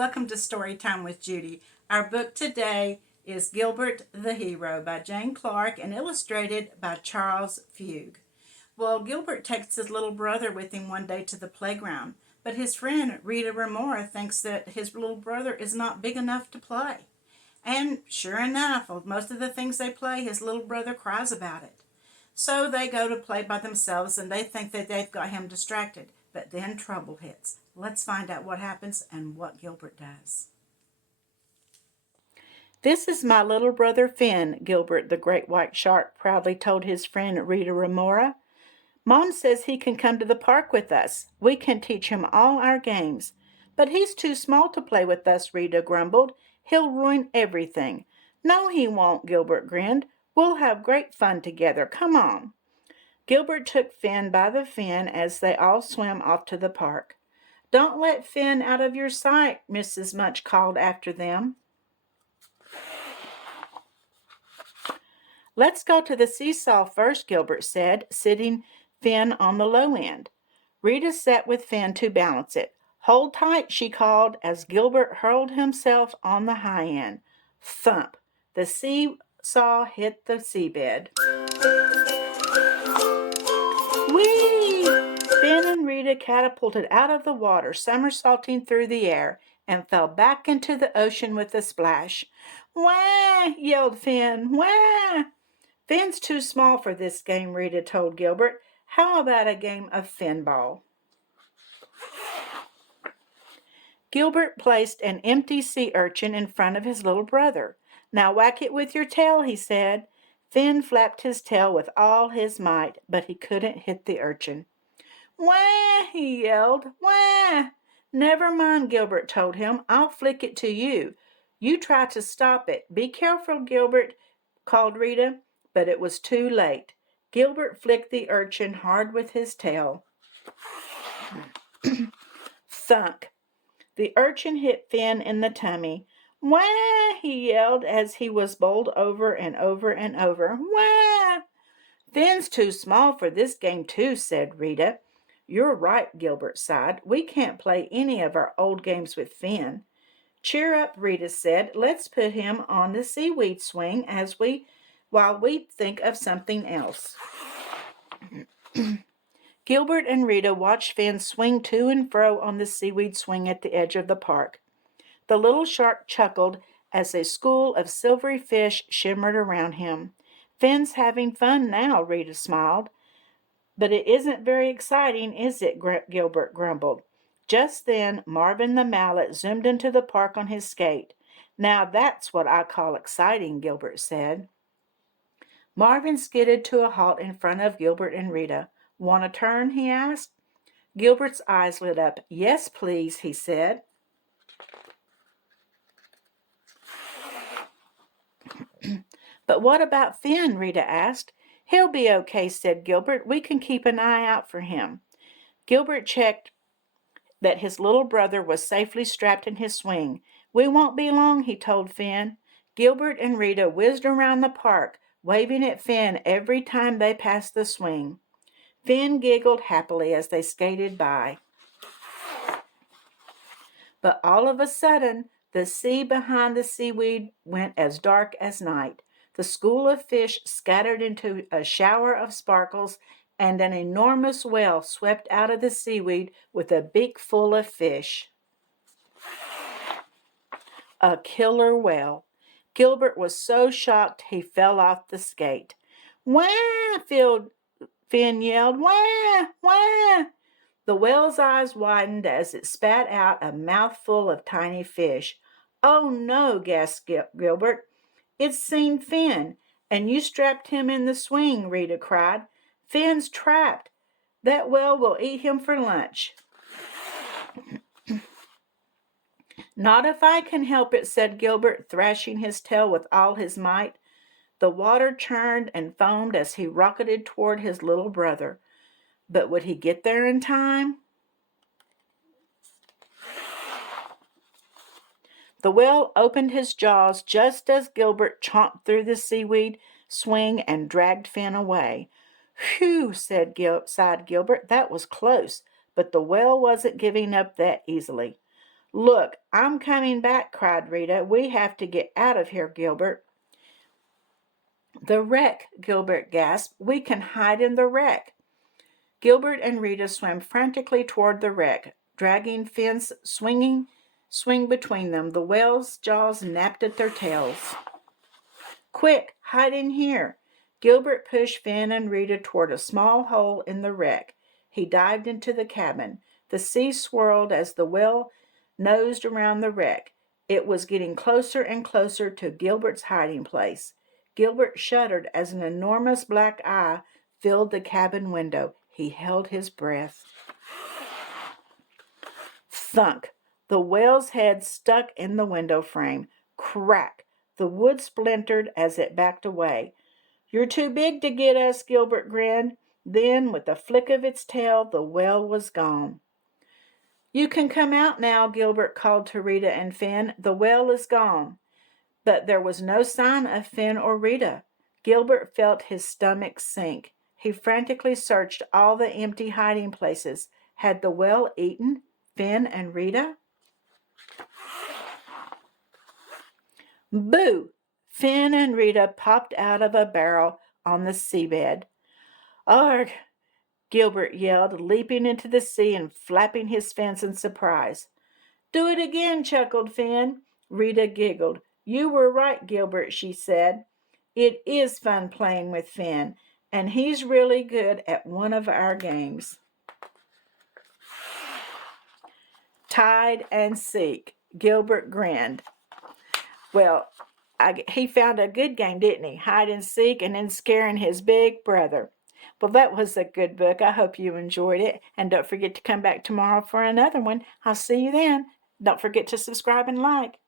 welcome to Storytime with Judy. Our book today is Gilbert the Hero by Jane Clark and illustrated by Charles Fugue. Well, Gilbert takes his little brother with him one day to the playground, but his friend Rita Remora thinks that his little brother is not big enough to play. And sure enough, of most of the things they play, his little brother cries about it. So they go to play by themselves and they think that they've got him distracted. But then trouble hits. Let's find out what happens and what Gilbert does. "This is my little brother Finn," Gilbert the great white shark proudly told his friend Rita Remora. "Mom says he can come to the park with us. We can teach him all our games." "But he's too small to play with us," Rita grumbled. "He'll ruin everything." "No, he won't," Gilbert grinned. "We'll have great fun together. Come on." Gilbert took Finn by the fin as they all swam off to the park. "Don't let Finn out of your sight," Mrs. Munch called after them. "Let's go to the seesaw first," Gilbert said, sitting Finn on the low end. Rita sat with Finn to balance it. "Hold tight," she called as Gilbert hurled himself on the high end. Thump! The seesaw hit the seabed. Whee! Finn and Rita catapulted out of the water, somersaulting through the air, and fell back into the ocean with a splash. "Wah!" yelled Finn. "Wah!" "Finn's too small for this game," Rita told Gilbert. "How about a game of Finn ball?" Gilbert placed an empty sea urchin in front of his little brother. "Now whack it with your tail," he said. Finn flapped his tail with all his might, but he couldn't hit the urchin. "Wah!" he yelled. "Wah!" "Never mind," Gilbert told him. "I'll flick it to you. You try to stop it. Be careful, Gilbert," called Rita, but it was too late. Gilbert flicked the urchin hard with his tail. Thunk! The urchin hit Finn in the tummy. "Wah!" he yelled as he was bowled over and over and over. "Wah!" "Finn's too small for this game too," said Rita. "You're right," Gilbert sighed. "We can't play any of our old games with Finn." "Cheer up," Rita said. "Let's put him on the seaweed swing while we think of something else." Gilbert and Rita watched Finn swing to and fro on the seaweed swing at the edge of the park. The little shark chuckled as a school of silvery fish shimmered around him. "Finn's having fun now," Rita smiled. "But it isn't very exciting, is it?" Gilbert grumbled. Just then, Marvin the mallet zoomed into the park on his skate. "Now that's what I call exciting," Gilbert said. Marvin skidded to a halt in front of Gilbert and Rita. "Want a turn?" he asked. Gilbert's eyes lit up. "Yes, please," he said. "But what about Finn?" Rita asked. "He'll be okay," said Gilbert. "We can keep an eye out for him." Gilbert checked that his little brother was safely strapped in his swing. "We won't be long," he told Finn. Gilbert and Rita whizzed around the park, waving at Finn every time they passed the swing. Finn giggled happily as they skated by. But all of a sudden, the sea behind the seaweed went as dark as night. The school of fish scattered into a shower of sparkles, and an enormous whale swept out of the seaweed with a beak full of fish. A killer whale. Gilbert was so shocked he fell off the skate. "Wah!" Finn yelled. "Wah! Wah!" The whale's eyes widened as it spat out a mouthful of tiny fish. "Oh no," gasped Gilbert. "It's seen Finn, and you strapped him in the swing," Rita cried. "Finn's trapped. That whale will eat him for lunch." "Not if I can help it," said Gilbert, thrashing his tail with all his might. The water churned and foamed as he rocketed toward his little brother. But would he get there in time? The whale opened his jaws just as Gilbert chomped through the seaweed swing and dragged Finn away. "Phew," sighed Gilbert. "That was close, but the whale wasn't giving up that easily." "Look, I'm coming back," cried Rita. "We have to get out of here, Gilbert." "The wreck," Gilbert gasped. "We can hide in the wreck." Gilbert and Rita swam frantically toward the wreck, dragging Finn's swing between them. The whale's jaws napped at their tails. "Quick, hide in here." Gilbert pushed Finn and Rita toward a small hole in the wreck. He dived into the cabin. The sea swirled as the whale nosed around the wreck. It was getting closer and closer to Gilbert's hiding place. Gilbert shuddered as an enormous black eye filled the cabin window. He held his breath. Thunk! The whale's head stuck in the window frame. Crack! The wood splintered as it backed away. "You're too big to get us," Gilbert grinned. Then, with a flick of its tail, the whale was gone. "You can come out now," Gilbert called to Rita and Finn. "The whale is gone." But there was no sign of Finn or Rita. Gilbert felt his stomach sink. He frantically searched all the empty hiding places. Had the whale eaten Finn and Rita? Boo! Finn and Rita popped out of a barrel on the seabed. "Arg!" Gilbert yelled, leaping into the sea and flapping his fins in surprise. "Do it again," chuckled Finn. Rita giggled. "You were right, Gilbert," she said. "It is fun playing with Finn, and he's really good at one of our games." Hide and seek. Gilbert grinned. Well, he found a good game, didn't he? Hide and seek and then scaring his big brother. Well, that was a good book. I hope you enjoyed it. And don't forget to come back tomorrow for another one. I'll see you then. Don't forget to subscribe and like.